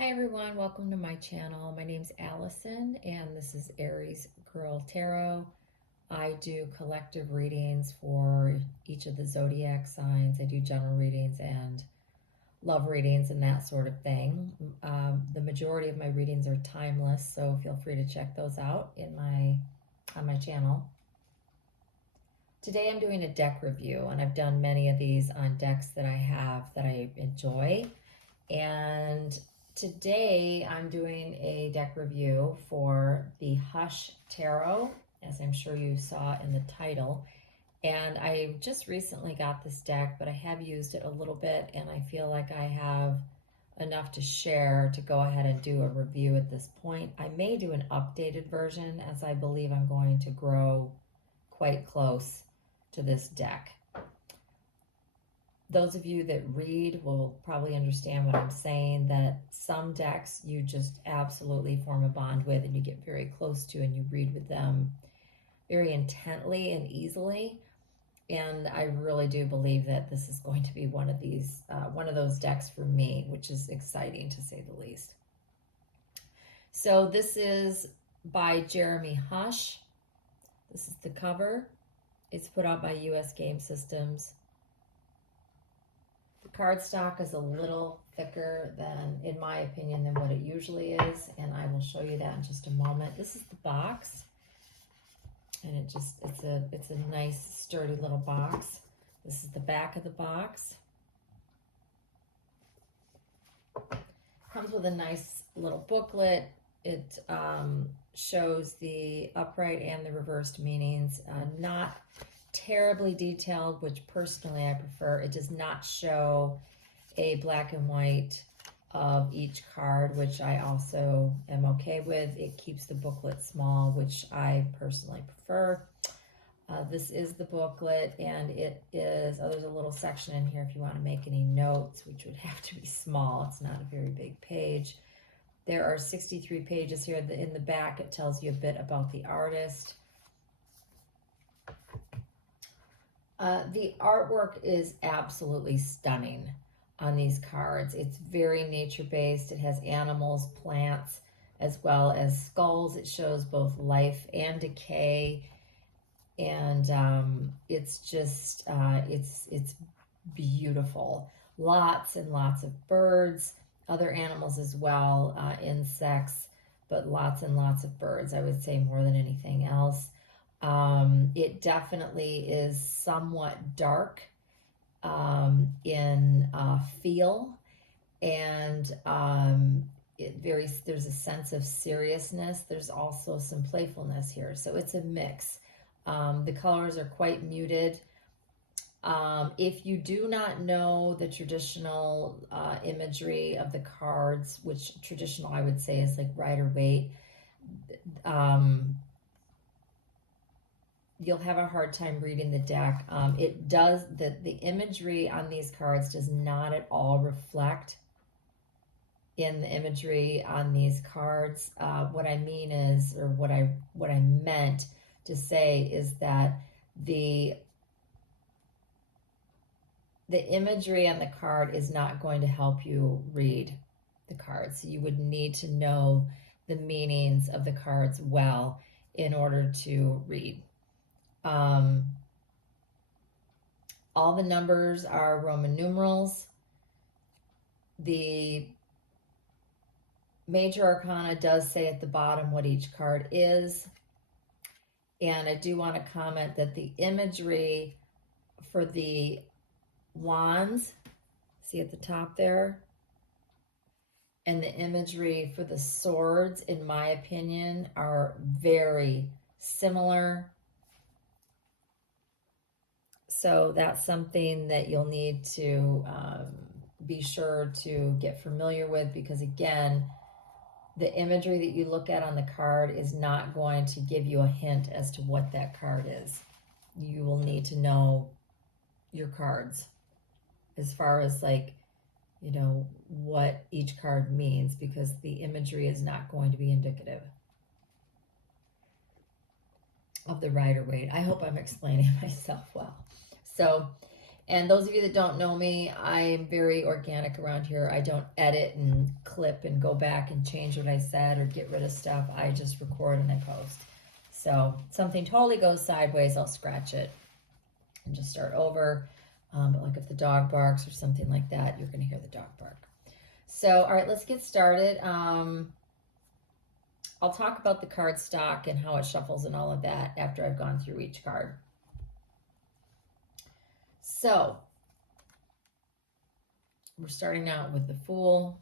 Hi everyone, welcome to my channel. My name's Allison and this is Aries Girl Tarot. I do collective readings for each of the zodiac signs. I do general readings and love readings and that sort of thing. The majority of my readings are timeless, so feel free to check those out on my channel. Today I'm doing a deck review, and I've done many of these on decks that I have that I enjoy. And today I'm doing a deck review for the Hush Tarot, as I'm sure you saw in the title. And I just recently got this deck, but I have used it a little bit, and I feel like I have enough to share to go ahead and do a review at this point. I may do an updated version, as I believe I'm going to grow quite close to this deck. Those of you that read will probably understand what I'm saying, that some decks you just absolutely form a bond with and you get very close to, and you read with them very intently and easily. And I really do believe that this is going to be one of those decks for me, which is exciting to say the least. So this is by Jeremy Hush. This is the cover. It's put out by US Game Systems. The cardstock is a little thicker than, in my opinion, than what it usually is, and I will show you that in just a moment. This is the box, and it's a nice sturdy little box. This is the back of the box. Comes with a nice little booklet. It shows the upright and the reversed meanings. Not terribly detailed, which personally I prefer. It does not show a black and white of each card, which I also am okay with. It keeps the booklet small, which I personally prefer. This is the booklet, and it is, there's a little section in here if you want to make any notes, which would have to be small. It's not a very big page. There are 63 pages here. In the back, it tells you a bit about the artist. The artwork is absolutely stunning on these cards. It's very nature-based. It has animals, plants, as well as skulls. It shows both life and decay. And it's just, it's beautiful. Lots and lots of birds, other animals as well, insects, but lots and lots of birds, I would say, more than anything else. It definitely is somewhat dark in feel, and there's a sense of seriousness. There's also some playfulness here, so it's a mix. The colors are quite muted. If you do not know the traditional imagery of the cards, which traditional I would say is like Rider-Waite, you'll have a hard time reading the deck. The imagery on these cards does not at all reflect in the imagery on these cards. What I mean is, or what I meant to say is that the imagery on the card is not going to help you read the cards. You would need to know the meanings of the cards well in order to read. All the numbers are Roman numerals. The Major Arcana does say at the bottom what each card is. And I do want to comment that the imagery for the wands, see at the top there, and the imagery for the swords, in my opinion, are very similar. So that's something that you'll need to be sure to get familiar with, because again, the imagery that you look at on the card is not going to give you a hint as to what that card is. You will need to know your cards as far as, like, you know, what each card means, because the imagery is not going to be indicative of the Rider-Waite. I hope I'm explaining myself well. So And those of you that don't know me, I'm very organic around here. I don't edit and clip and go back and change what I said or get rid of stuff. I just record and I post. So something totally goes sideways, I'll scratch it and just start over. But like if the dog barks or something like that, you're going to hear the dog bark. So, all right, let's get started. I'll talk about the card stock and how it shuffles and all of that after I've gone through each card. So, we're starting out with the Fool,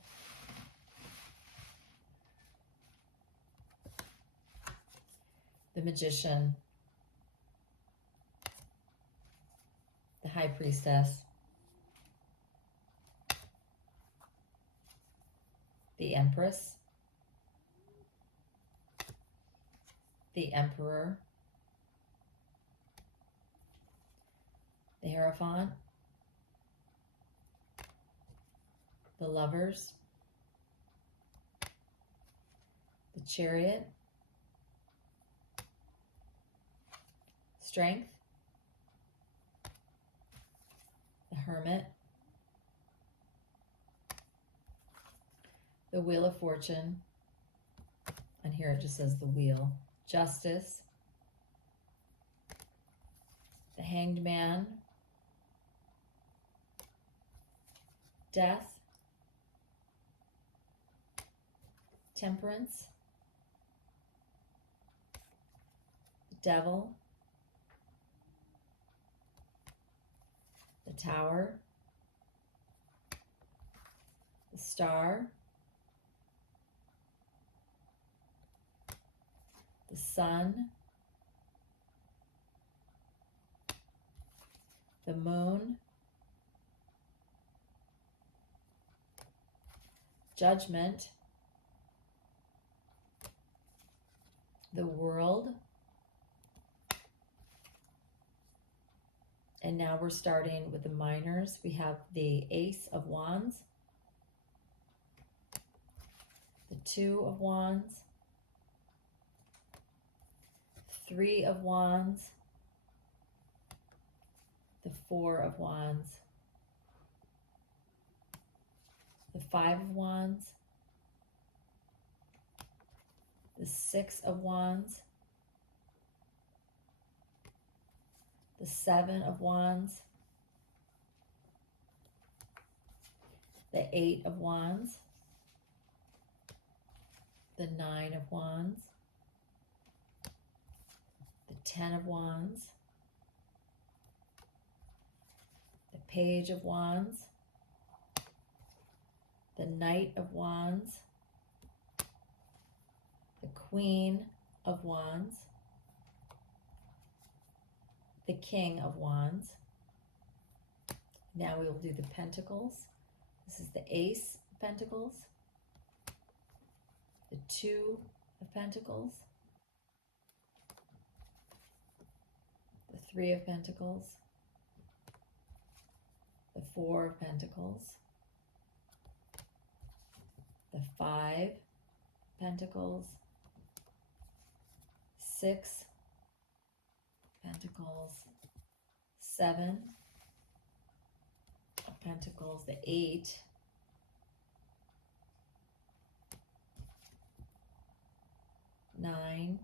the Magician, the High Priestess, the Empress, the Emperor, the Hierophant, the Lovers, the Chariot, Strength, the Hermit, the Wheel of Fortune, and here it just says the Wheel, Justice, the Hanged Man, Death, Temperance, the Devil, the Tower, the Star, the Sun, the Moon, Judgment, the World, and now we're starting with the minors. We have the Ace of Wands, the Two of Wands, Three of Wands, the Four of Wands, the Five of Wands, the Six of Wands, the Seven of Wands, the Eight of Wands, the Nine of Wands, the Ten of Wands, the Page of Wands, the Knight of Wands, the Queen of Wands, the King of Wands. Now we will do the Pentacles. This is the Ace of Pentacles, the Two of Pentacles, the Three of Pentacles, the Four of Pentacles, the Five of Pentacles, Six of Pentacles, Seven of Pentacles, the Eight, Nine,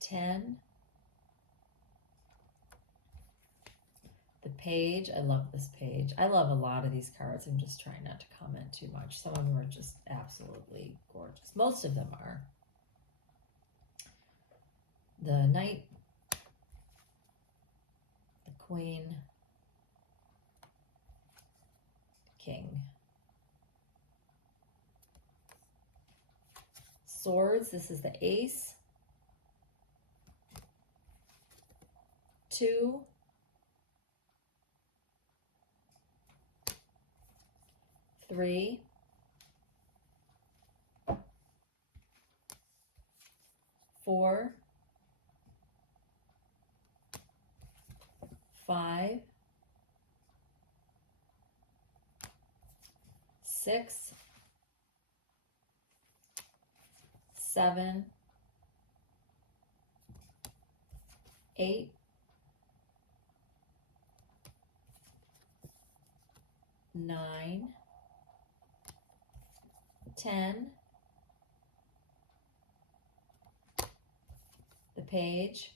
10, the Page. I love this page. I love a lot of these cards. I'm just trying not to comment too much. Some of them are just absolutely gorgeous. Most of them are. The Knight, the Queen, King. Swords, this is the Ace, Two, Three, Four, 5, 6, 7, 8, 9, 10, the page,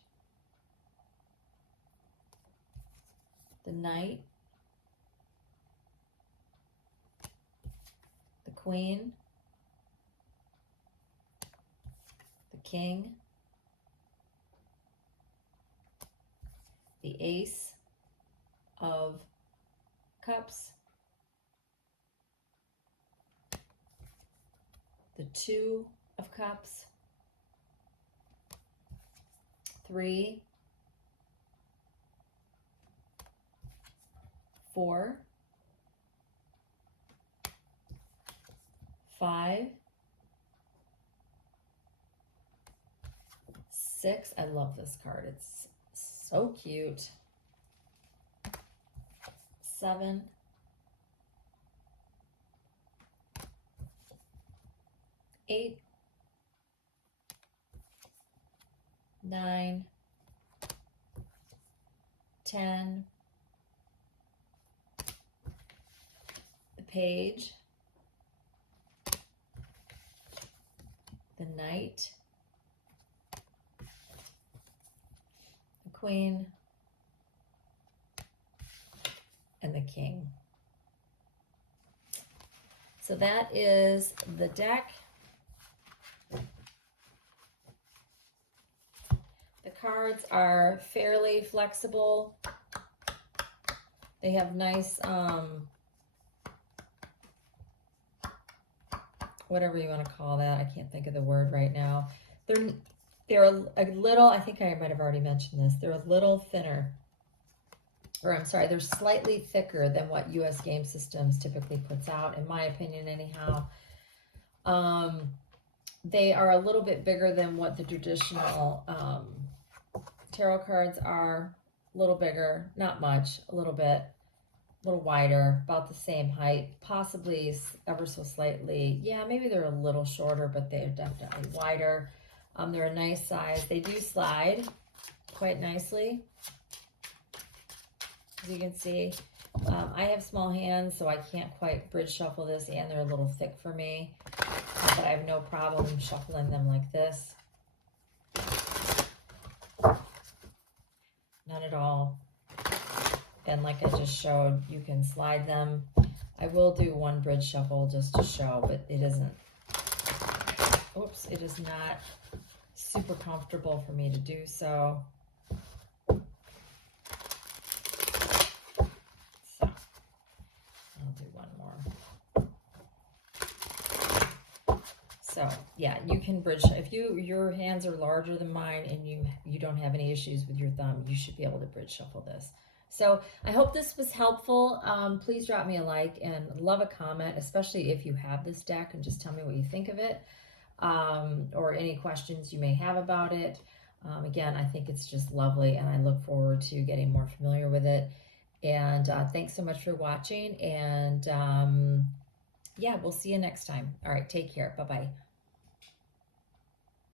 the knight, the queen, the king, the ace of cups, the 2 of cups, 3, 4, 5, 6. I love this card. It's so cute. 7, 8, 9, 10, the page, the knight, the queen, and the king. So that is the deck. The cards are fairly flexible. They have nice, whatever you want to call that. I can't think of the word right now. They're a little, I think I might have already mentioned this. They're a little thinner. Or I'm sorry, they're slightly thicker than what US Game Systems typically puts out, in my opinion anyhow. They are a little bit bigger than what the traditional tarot cards are. A little bigger, not much, a little bit, a little wider, about the same height, possibly ever so slightly. Yeah, maybe they're a little shorter, but they're definitely wider. They're a nice size. They do slide quite nicely. As you can see, I have small hands, so I can't quite bridge shuffle this, and they're a little thick for me, but I have no problem shuffling them like this. None at all. And like I just showed, you can slide them. I will do one bridge shuffle just to show, but it isn't, oops, it is not super comfortable for me to do so. So yeah, you can bridge. If your hands are larger than mine and you don't have any issues with your thumb, you should be able to bridge shuffle this. So I hope this was helpful. Please drop me a like and love a comment, especially if you have this deck, and just tell me what you think of it, or any questions you may have about it. Again, I think it's just lovely, and I look forward to getting more familiar with it. And thanks so much for watching, and yeah, we'll see you next time. All right, take care. Bye-bye.